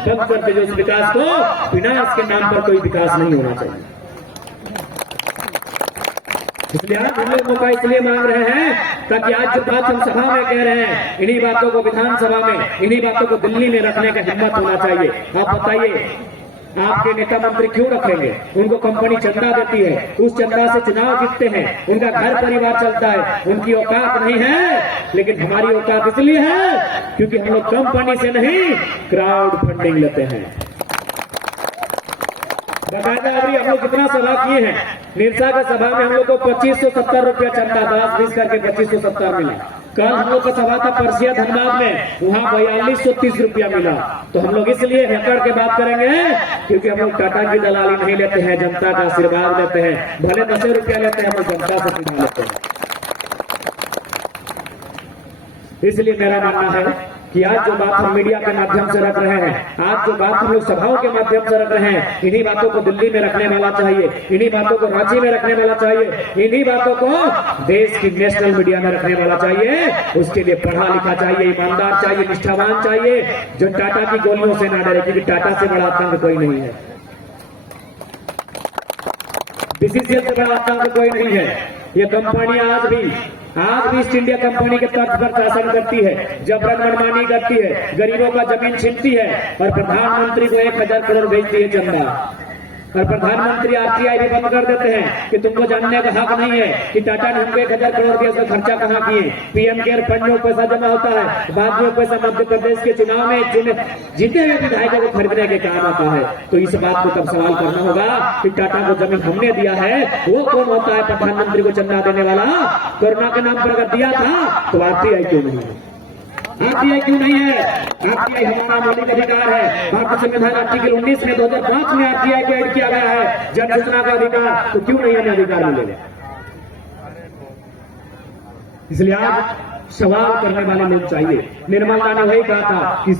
बंद कर दीजिए उस विकास को। विनाश के नाम पर कोई विकास नहीं होना चाहिए। इसलिए आज हम लोग मौका इसलिए मांग रहे हैं ताकि आज जो बात हम सभा में कह रहे हैं, इन्हीं बातों को विधानसभा में, इन्हीं बातों को दिल्ली में रखने का हिम्मत होना चाहिए। आप बताइए, आपके नेता मंत्री क्यों रखेंगे? उनको कंपनी चंदा देती है, उस चंदा से चुनाव जीतते हैं, उनका घर परिवार चलता है, उनकी औकात नहीं है। लेकिन हमारी औकात इसलिए है क्योंकि हम लोग कंपनी से नहीं क्राउड फंडिंग लेते हैं। बकायदा अभी हम लोग कितना सभा किए हैं, निरसा का सभा में हम लोग को 2570 रुपया चंदा 10-20 करके 2570 मिला। कल हम लोग का सभा था परसिया धनबाद में, वहाँ 4230 रुपया मिला। तो हम लोग इसलिए हैकर के बात करेंगे क्योंकि हम लोग टाटा की दलाली नहीं लेते हैं, जनता का आशीर्वाद लेते हैं। भले 10 रुपया लेते हैं, हम लोग जनता से सीधा लेते हैं। इसलिए मेरा मानना है कि आज जो बात हम मीडिया के माध्यम से रख रहे हैं, आज जो बात हम लोग सभाओं के माध्यम से रख रहे हैं, इन्हीं बातों को दिल्ली में रखने वाला चाहिए, इन्हीं बातों को रांची में रखने वाला चाहिए, इन्हीं बातों को देश की नेशनल मीडिया में रखने वाला चाहिए। उसके लिए पढ़ा लिखा चाहिए, ईमानदार चाहिए, निष्ठावान चाहिए, जो टाटा की गोलियों से ना डरे, क्योंकि टाटा से बड़ा आतंक कोई नहीं है, बीसीसीएल से बड़ा आतंक कोई नहीं है। ये कंपनी आज भी ईस्ट इंडिया कंपनी के तर्ज पर शासन करती है, जबरन मनमानी करती है, गरीबों का जमीन छीनती है और प्रधानमंत्री को 1000 करोड़ भेजती है चंदा। और प्रधानमंत्री आरटीआई भी बंद कर देते हैं कि तुमको जानने का हक नहीं है कि टाटा ने हमको 1000 करोड़ दिया, उसका खर्चा कहाँ किए। पीएम केयर फंड में पैसा जमा होता है, बाद में पैसा मध्य प्रदेश के चुनाव में जीते हुए विधायकों को खरीदने के काम आता है। तो इस बात को तब सवाल करना होगा कि टाटा को जमीन हमने दिया है, वो कौन होता है प्रधानमंत्री को चंदा देने वाला? कोरोना के नाम पर अगर दिया था तो आरटीआई क्यों नहीं है? आरटीआई क्यों नहीं है? आरटीआई हमारा मौलिक अधिकार है। भारतीय संविधान आर्टिकल 19 में 2005 में आरटीआई को ऐड किया गया है, जन सूचना का अधिकार। तो क्यों नहीं हमें अधिकार मिलेगा? इसलिए आज सवाल करने वाले लोग चाहिए। निर्मला ने वही कहा था कि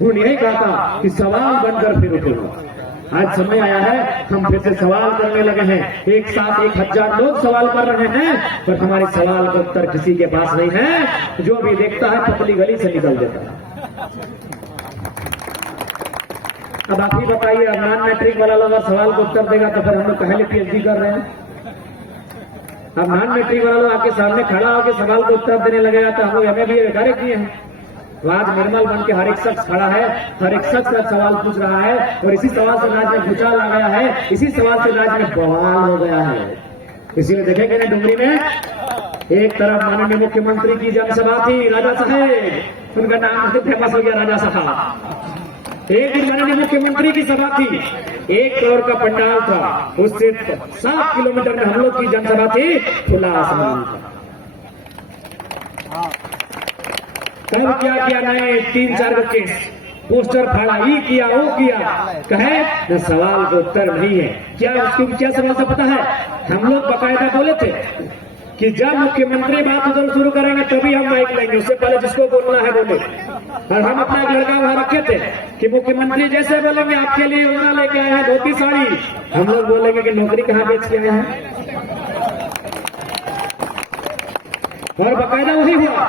उन्होंने यही कहा था कि सवाल बनकर फिर उठेगा। आज समय आया है, हम फिर से सवाल करने लगे हैं। एक साथ 1000 लोग सवाल कर रहे हैं, पर हमारे सवाल का उत्तर किसी के पास नहीं है। जो भी देखता है पतली गली से निकल देता है। अब आप ही बताइए, अब नॉन मैट्रिक वाला लोग सवाल का उत्तर देगा तो फिर हम लोग पहले पीएचडी कर रहे हैं। अब नॉन मैट्रिक वाला लोग आपके सामने खड़ा होकर सवाल का उत्तर देने लगेगा तो हम लोग हमें भी कार्य किए हैं। आज निर्मल बन के हर एक शख्स खड़ा है, हर एक शख्स का सवाल पूछ रहा है, और इसी सवाल से राज्य में भूचाल आ गया है, इसी सवाल से राज्य में बवाल हो गया है। इसीलिए देखेंगे ना, डुमरी में एक तरफ माननीय मुख्यमंत्री की जनसभा थी, राजा साहेब, उनका नाम फेमस हो गया राजा साहब। एक दिन माननीय मुख्यमंत्री की सभा थी, 1 करोड़ का पंडाल था, उससे 7 किलोमीटर में हम लोग की जनसभा थी, खुला आसमान था। कल क्या किया नए 3-4 केस पोस्टर फाड़ा, ये किया वो किया, कहे न सवाल का उत्तर नहीं है। क्या उसको क्या सवाल से पता है? हम लोग बकायदा बोले थे कि जब मुख्यमंत्री बात उधर शुरू करेंगे तभी हम माइक लेंगे, उससे पहले जिसको बोलना है बोले। और हम अपना एक लड़का वहां रखे थे कि मुख्यमंत्री जैसे बोलेंगे आपके लिए योजना लेके आए हैं धोती साड़ी, हम लोग बोलेंगे कि नौकरी कहाँ बेच के आए हैं। और बकायदा वही हुआ,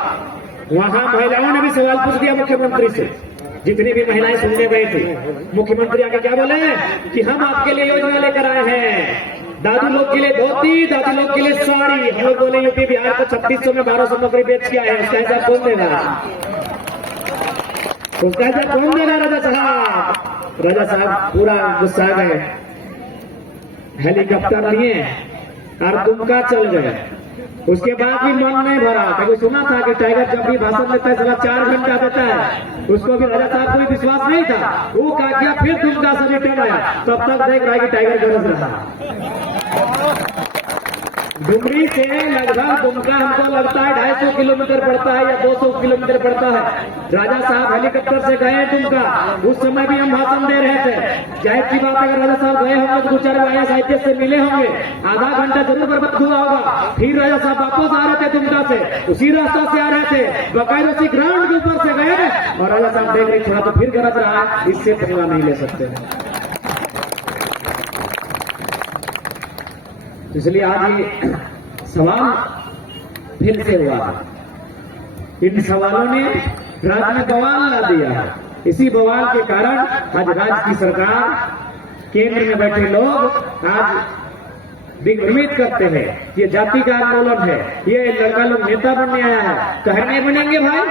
वहां महिलाओं ने भी सवाल पूछ दिया मुख्यमंत्री से, जितनी भी महिलाएं सुनने गई थी। मुख्यमंत्री आगे क्या बोले कि हम आपके लिए योजना लेकर आए हैं, दादी लोग के लिए धोती, दादी लोग के लिए साड़ी। हम लोग बोले यूपी बिहार को 3600 में 1200 नौकरी बेच के आए हैं, उसका हिसाब कौन देगा? उसका हिसाब कौन देगा? राजा साहब। राजा साहब पूरा गुस्सा गए, हेलीकॉप्टर लिए और दुमका चल गए। उसके बाद भी मन नहीं भरा, क्योंकि सुना था कि टाइगर जब भी भाषण देता है सवा 4 घंटा देता है, उसको भी राजा साहब को भी विश्वास नहीं था। वो कहा किया, फिर दुमका से रिटर्न आया, तब तक देख रहा है कि टाइगर गरज रहा। डुमरी से लगभग दुमका हमको लगता है 250 किलोमीटर पड़ता है या 200 किलोमीटर पड़ता है। राजा साहब हेलीकॉप्टर से गए दुमका, उस समय भी हम भाषण दे रहे थे। जाहिर सी बात, अगर राजा साहब गए होंगे तो 2-4 IAS से मिले होंगे, आधा घंटा जरूर बर्बाद हुआ होगा। फिर राजा साहब वापस आ रहे थे दुमका से, उसी रास्ता से आ रहे थे, बकायदा उसी ग्राउंड के ऊपर से गए, और राजा साहब देख रहे थोड़ा तो फिर गरज रहा है, इससे पहला नहीं ले सकते। इसलिए आज ये सवाल फिर से हुआ, इन सवालों ने राज्य में बवाल ला दिया है। इसी बवाल के कारण आज राज्य की सरकार, केंद्र में बैठे लोग आज दिग्भ्रमित करते हैं। ये जाति का आंदोलन है, ये लड़का लोग नेता बनने आया है। कहे नहीं बनेंगे भाई,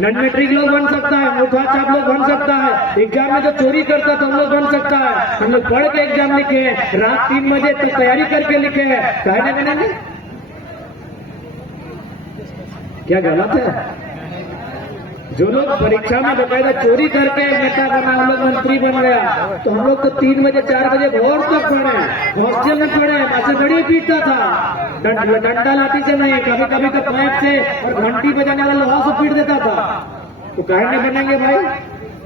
नन मैट्रिक लोग बन सकता है, मुठा छाप लोग बन सकता है, एग्जाम में जो चोरी करता था हम लोग बन सकता है। हम लोग पढ़ के एग्जाम लिखे हैं, रात 3 बजे तक तैयारी करके लिखे हैं। कहे नहीं बनेंगे? क्या गलत है? जो लोग परीक्षा में बकायदा चोरी करके नेता बना, हम लोग मंत्री बन गया, तो हम लोग तो 3 बजे 4 बजे भोर तक पढ़े, हॉस्टल में पढ़े, ऐसे बड़ी पीटता था, डंडा लाठी से नहीं, कभी कभी तो पाइप से और घंटी बजाने वाला लोहा से पीट देता था। तो कहे नहीं बनेंगे भाई?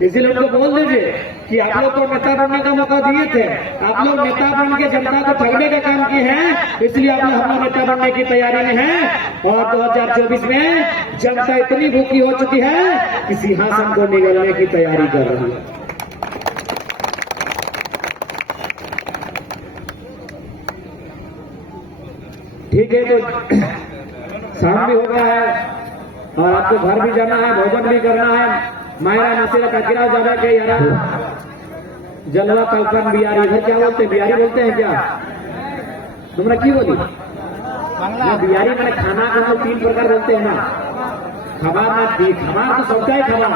इसीलिए उनको बोल दीजिए कि आप लोग तो नेता बनने का मौका दिए थे, आप लोग नेता बन के जनता को ठगने का काम किए हैं, इसलिए आप लोग हम लोग नेता बनने की तैयारी में हैं। और 2024 में जनता इतनी भूखी हो चुकी है कि सिंहासन को निगलने की तैयारी कर रही है। ठीक है, तो शाम भी हो गया है और आपको घर भी जाना है, भोजन भी करना है। मायरा नसीरा काकिरा जाना के यार जलवा कल्पन बिहारी, इधर क्या बोलते हैं? बिहारी बोलते हैं क्या? तुमने की बोली? बिहारी मैंने खाना का 3 प्रकार बोलते हैं ना, खबर ना, खबर तो सबका ही खबर।